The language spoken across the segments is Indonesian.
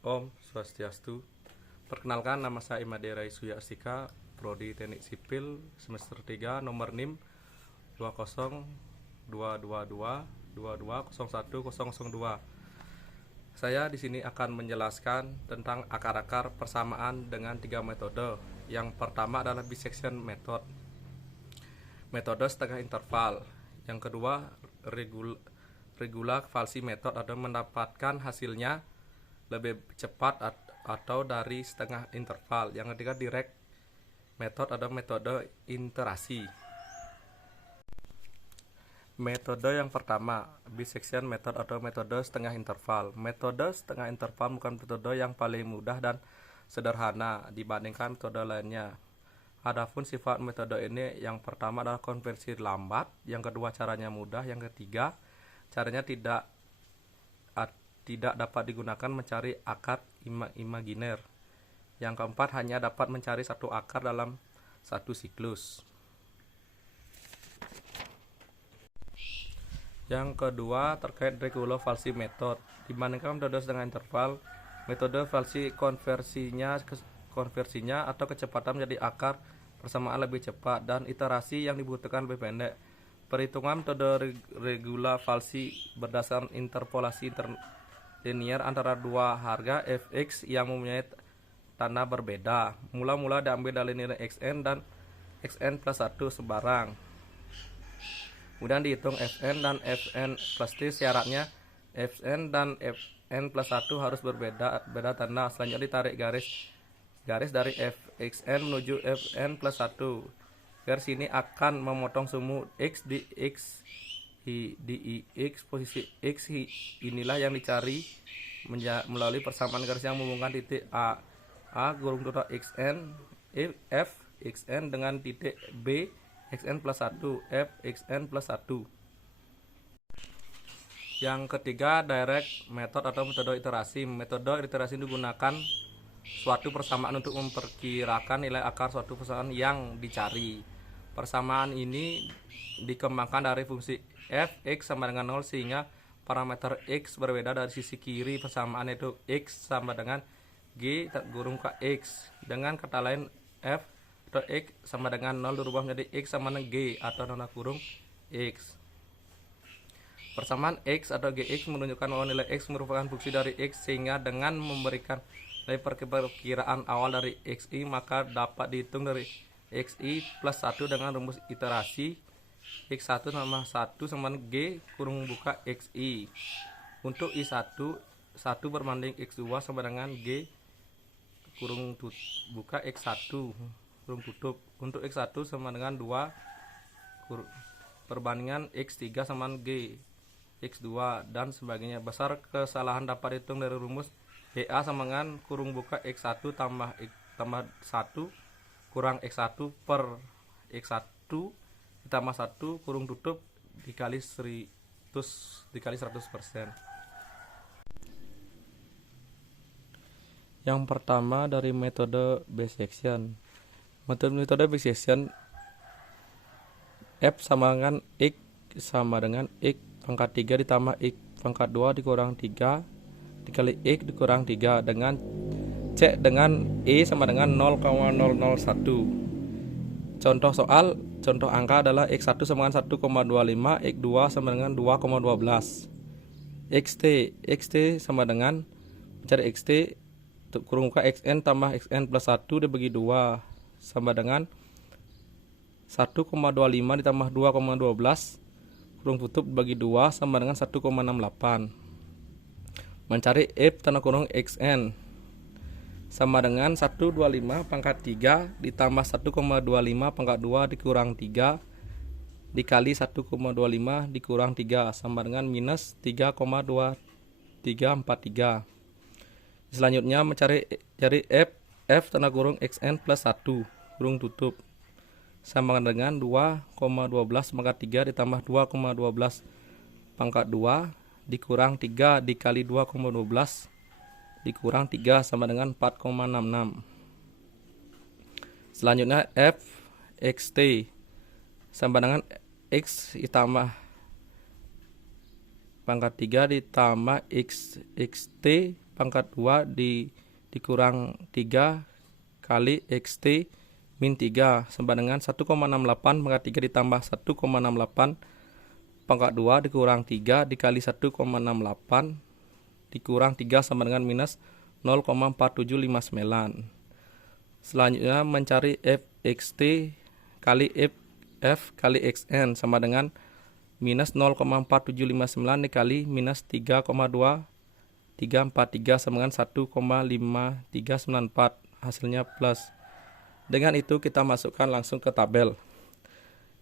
Om Swastiastu. Perkenalkan, nama saya Imadera Isuya Astika, Prodi Teknik Sipil semester 3, nomor NIM 2022222010002. Saya di sini akan menjelaskan tentang akar-akar persamaan dengan 3 metode. Yang pertama adalah bisection method, metode setengah interval. Yang kedua, regular falsi method atau mendapatkan hasilnya lebih cepat atau dari setengah interval. Yang ketiga, direct method atau metode iterasi. Metode yang pertama, bisection method atau metode setengah interval. Metode setengah interval bukan metode yang paling mudah dan sederhana dibandingkan metode lainnya. Adapun sifat metode ini, yang pertama adalah konversi lambat, yang kedua caranya mudah, yang ketiga caranya tidak dapat digunakan mencari akar imaginer. Yang keempat, hanya dapat mencari satu akar dalam satu siklus. Yang kedua, terkait regular falsi method. Dibandingkan metode setengah interval, metode falsi konversinya atau kecepatan menjadi akar persamaan lebih cepat dan iterasi yang dibutuhkan lebih pendek. Perhitungan metode regular falsi berdasarkan interpolasi linear antara dua harga fx yang mempunyai tanda berbeda. Mula-mula diambil dari nilai xn dan xn plus 1 sebarang. Kemudian dihitung fn dan fn plus t. Syaratnya fn dan fn plus 1 harus beda tanda. Selanjutnya ditarik garis dari fxn menuju fn plus 1. Garis ini akan memotong sumbu x di ix. Posisi x inilah yang dicari melalui persamaan garis yang menghubungkan titik a kurung tutup xn f xn dengan titik b xn plus 1 f xn plus 1. Yang ketiga, direct method atau metode iterasi. Metode iterasi digunakan suatu persamaan untuk memperkirakan nilai akar suatu persamaan yang dicari. Persamaan ini dikembangkan dari fungsi f(x) sama dengan 0 sehingga parameter x berbeda dari sisi kiri persamaan, yaitu x sama dengan g kurung k x. Dengan kata lain, f atau x sama dengan 0 dirubah menjadi x sama dengan g atau nona kurung x. Persamaan x atau gx menunjukkan bahwa nilai x merupakan fungsi dari x, sehingga dengan memberikan nilai perkiraan awal dari xi maka dapat dihitung dari xi plus 1 dengan rumus iterasi x1 tambah 1 sama g kurung buka xi. Untuk i1 1 berbanding x2 sama dengan g kurung buka x1 kurung tutup. Untuk x1 sama dengan 2 perbandingan x3 sama g x2 dan sebagainya. Besar kesalahan dapat dihitung dari rumus BA sama dengan kurung buka x1 tambah 1 kurang x1 per x1 ditambah 1 kurung tutup dikali 100%. Yang pertama dari metode bisection. Metode bisection, f sama dengan x sama dengan x pangkat 3 ditambah x pangkat 2 dikurang 3 dikali x dikurang 3 dengan c dengan e sama dengan 0,001. Contoh angka adalah x1 sama dengan 1,25, x2 sama dengan 2,12. xt sama dengan mencari xt kurung buka xn tambah xn plus 1 dibagi 2 sama dengan 1,25 ditambah 2,12 kurung tutup dibagi 2 sama dengan 1,68. Mencari f tanda kurung xn sama dengan 125 pangkat 3 ditambah 1,25 pangkat 2 dikurang 3 dikali 1,25 dikurang 3 sama dengan minus 3,2343. Selanjutnya cari f tanda kurung xn plus 1 kurung tutup sama dengan 2,12 pangkat 3 ditambah 2,12 pangkat 2 dikurang 3 dikali 2,12 dikurang 3 sama dengan 4,66. Selanjutnya f xt sama dengan x ditambah pangkat 3 ditambah xt pangkat 2 dikurang 3 kali xt min 3 sama dengan 1,68 pangkat 3 ditambah 1,68 pangkat 2 dikurang 3 dikali 1,68 dikurang 3 sama dengan minus 0,4759. Selanjutnya mencari fxt kali f kali xn sama dengan minus 0,4759 dikali minus 3,2343 sama dengan 1,5394. Hasilnya plus. Dengan itu kita masukkan langsung ke tabel.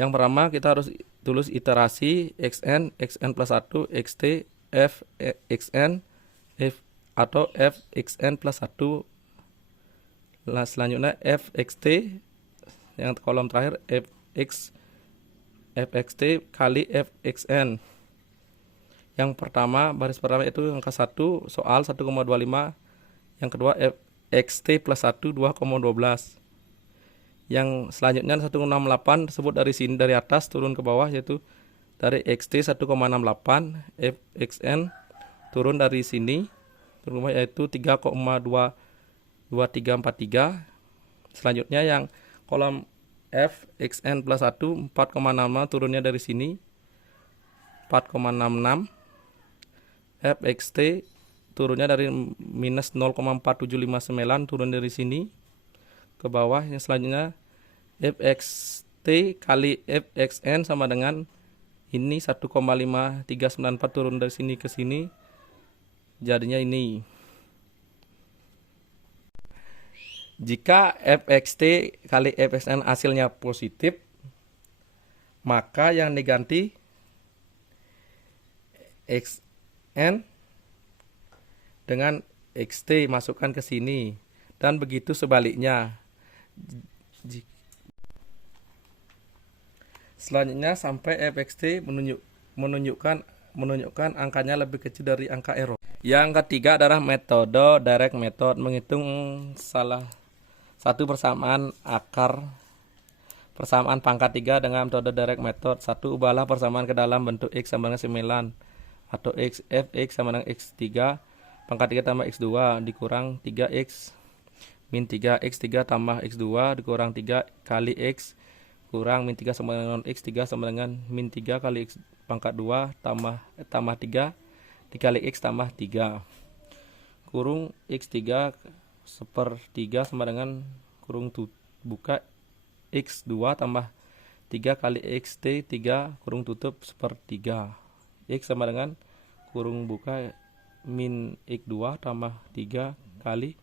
Yang pertama kita harus tulis iterasi xn plus 1, xt, f xn, f atau f xn plus 1. Nah, selanjutnya f xt yang kolom terakhir f xt kali f xn. Yang pertama, baris pertama itu angka 1, soal 1,25. Yang kedua f xt plus 1 2,12. Yang selanjutnya 168 tersebut dari sini, dari atas turun ke bawah, yaitu dari xt 1,68, f xn turun dari sini turun ke bawah, yaitu 3,2343. Selanjutnya yang kolom f xn plus 1 4,65 turunnya dari sini 4,66. f xt turunnya dari minus 0,4759 turun dari sini ke bawah. Yang selanjutnya fxt kali fxn sama dengan ini 1,5394 turun dari sini ke sini, jadinya ini. Jika fxt kali fxn hasilnya positif, maka yang diganti xn dengan xt, masukkan ke sini, dan begitu sebaliknya. Selanjutnya sampai fxt menunjukkan angkanya lebih kecil dari angka error. Yang ketiga adalah metode direct method, menghitung salah satu persamaan pangkat 3 dengan metode direct method. 1. Ubahlah persamaan ke dalam bentuk x sama dengan 9 atau fx sama dengan x3 pangkat 3 tambah x2 dikurang 3x min 3, x3 tambah x2 dikurang 3 kali x kurang min 3 sama dengan x3 sama dengan min 3 kali x pangkat 2 tambah 3 dikali x tambah 3 kurung x3 sepertiga sama dengan kurung buka x2 tambah 3 kali xt 3 kurung tutup sepertiga, x sama dengan kurung buka min x2 tambah 3 kali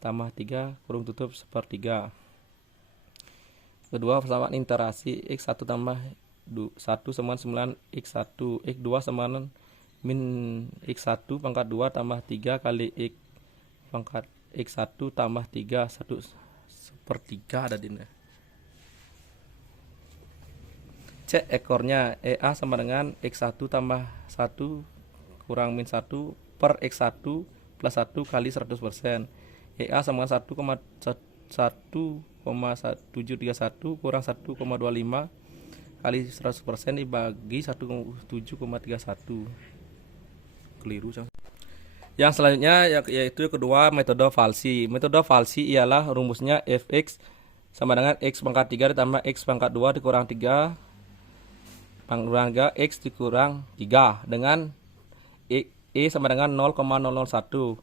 tambah 3 kurung tutup sepertiga. Kedua persamaan iterasi x1 tambah 1 sama 9 x1, x2 sama dengan min x1 pangkat 2 tambah 3 kali x pangkat x1 tambah 3 1 sepertiga ada di sini. Cek ekornya, EA sama dengan x1 tambah 1 kurang min 1 per x1 plus 1 kali 100%. EA sama dengan 1,1731 kurang 1,25 kali 100% dibagi 1,731. Keliru. Yang selanjutnya yaitu kedua metode falsi. Metode falsi ialah rumusnya fx sama dengan x pangkat 3 ditambah x pangkat 2 dikurang 3 pangkat 3 x dikurang 3 dengan e sama dengan 0,001.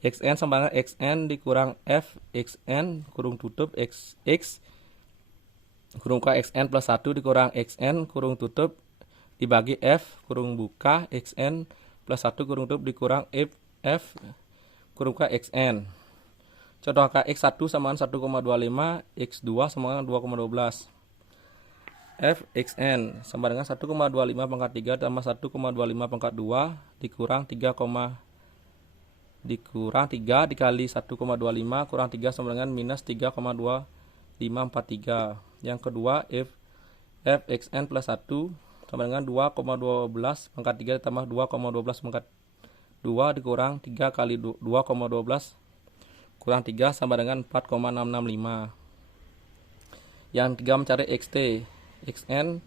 xn sama dengan xn dikurang f xn kurung tutup x kurung buka xn plus 1 dikurang xn kurung tutup dibagi f kurung buka xn plus 1 kurung tutup dikurang f kurung buka xn. Contoh x1 sama dengan 1,25, x2 sama dengan 2,12. f xn sama dengan 1,25 pangkat 3 tambah 1,25 pangkat 2 dikurang 3 dikali 1,25 kurang 3 sama dengan minus 3,2543. Yang kedua f xn plus 1 sama dengan 2,12 pangkat 3 ditambah 2,12 pangkat 2 dikurang 3 kali 2,12 kurang 3 sama dengan 4,665. Yang ketiga mencari xt, xn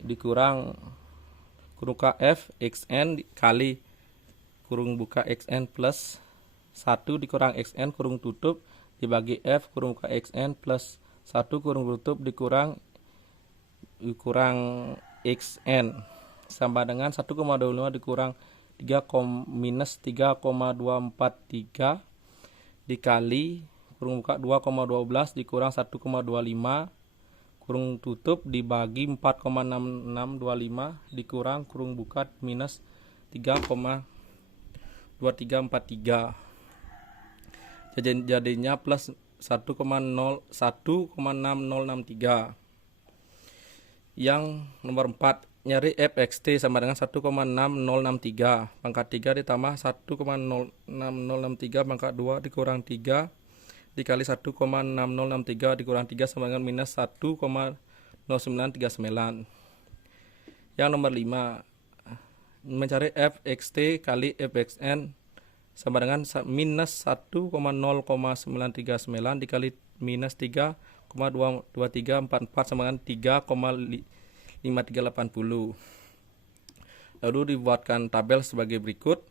dikurang kurung f xn kali kurung buka xn plus 1 dikurang xn kurung tutup dibagi f kurung buka xn plus 1 kurung tutup dikurang xn sama dengan 1,25 dikurang 3, minus 3,243 dikali kurung buka 2,12 dikurang 1,25 kurung tutup dibagi 4,6625 dikurang kurung buka minus 3,2343 jadinya plus 1,6063. Yang nomor 4 nyari fxt sama dengan 1,6063 pangkat 3 ditambah 1,6063 pangkat 2 dikurang 3 dikali 1,6063 dikurang 3 sama dengan minus 1,0939. Yang nomor 5 mencari fxt kali fxn sama dengan minus 1,0939 dikali minus 3,2344 sama dengan 3,5380. Lalu dibuatkan tabel sebagai berikut.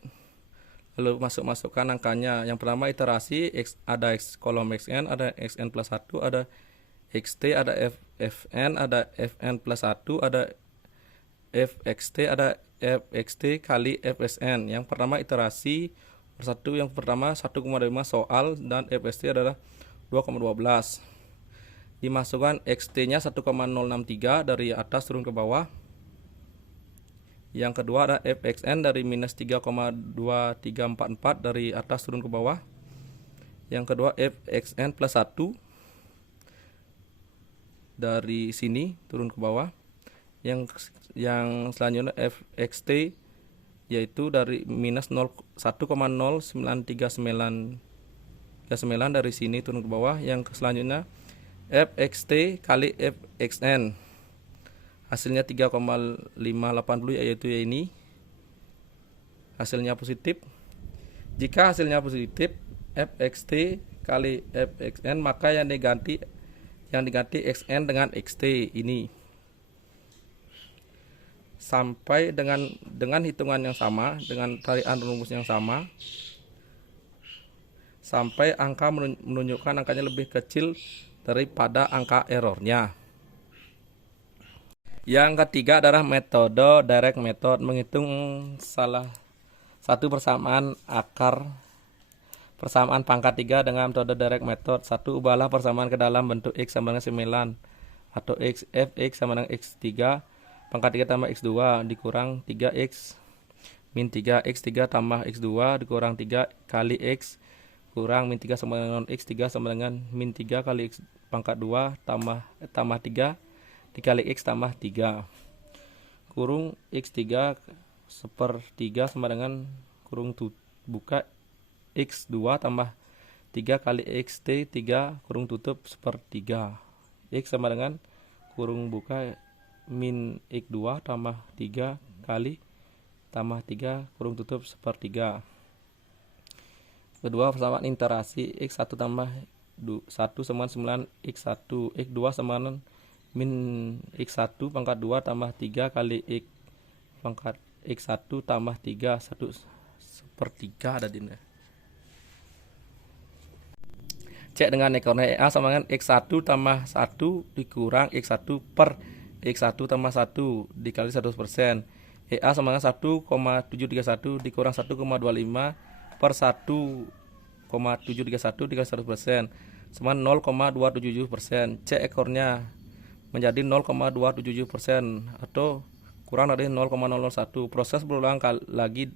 Lalu masukkan angkanya. Yang pertama iterasi ada kolom xn, ada xn plus 1, ada xt, ada fn, ada fn plus 1, ada fxt, ada fxt kali fsn. Yang pertama iterasi persatu, yang pertama 1,5 soal dan fst adalah 2,12. Dimasukkan xt nya 1,063 dari atas turun ke bawah. Yang kedua ada fxn dari minus 3,2344 dari atas turun ke bawah. Yang kedua fxn plus 1 dari sini turun ke bawah. Yang selanjutnya fxt yaitu dari minus 1,0939 dari sini turun ke bawah. Yang selanjutnya fxt kali fxn hasilnya 3,580 yaitu ini hasilnya positif. Jika hasilnya positif fxt kali fxn maka yang diganti xn dengan xt ini sampai dengan hitungan yang sama, dengan tarian rumus yang sama, sampai angka menunjukkan angkanya lebih kecil daripada angka errornya. Yang ketiga adalah metode direct method, menghitung salah satu persamaan akar persamaan pangkat 3 dengan metode direct method. 1. Ubahlah persamaan ke dalam bentuk x sama dengan 9 atau fx sama dengan x3 pangkat 3 tambah x2 dikurang 3x min 3, x3 tambah x2 dikurang 3 kali x kurang min 3 sama dengan x3 sama dengan min 3 kali x pangkat 2 tambah 3 dikali x tambah 3 kurung x3 sepertiga sama dengan kurung buka x2 tambah 3 kali xt 3 kurung tutup sepertiga x sama dengan kurung buka min x2 tambah 3 kali tambah 3 kurung tutup sepertiga. Kedua persamaan interasi x1 tambah 1 sama 9 x1 x2 sama dengan min x1 pangkat 2 tambah 3 kali x pangkat x1 tambah 3 1 sepertiga ada di sini. Cek dengan ekornya a sama dengan x1 tambah 1 dikurang x1 per x1 tambah 1 dikali 100%. EA sama dengan 1,731 dikurang 1,25 per 1,731 dikali 100% sama 0,277%. Cek ekornya menjadi 0,277% atau kurang dari 0,001. Proses berulang lagi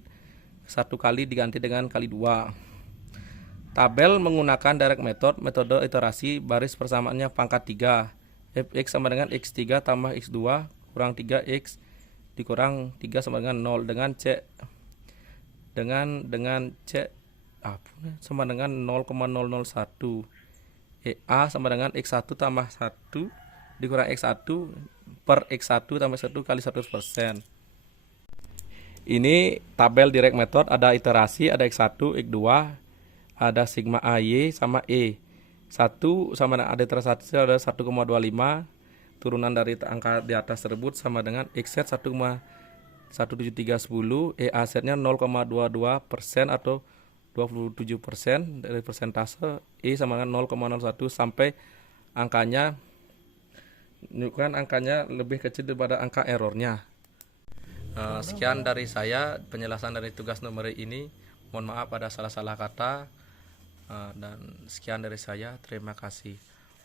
satu kali diganti dengan kali 2. Tabel menggunakan direct method, metode iterasi, baris persamaannya pangkat 3. Fx sama dengan x3 tambah x2 kurang 3x dikurang 3 sama dengan 0 dengan c sama dengan 0,001. EA sama dengan x1 tambah 1 dikurang x1 per x1 tambah 1 kali 100%. Ini tabel direct method, ada iterasi, ada x1, x2, ada sigma AY sama E. 1 sama dengan ada iterasi ada 1,25 turunan dari angka di atas tersebut sama dengan xz 1,731 17310, EAZ-nya 0,22% atau 27% dari persentase, I sama dengan 0,01 sampai angkanya menunjukkan angkanya lebih kecil daripada angka errornya. Sekian dari saya penjelasan dari tugas nomor ini. Mohon maaf pada salah-salah kata. Dan sekian dari saya. Terima kasih.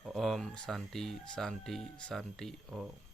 Om Santi Santi Santi Om.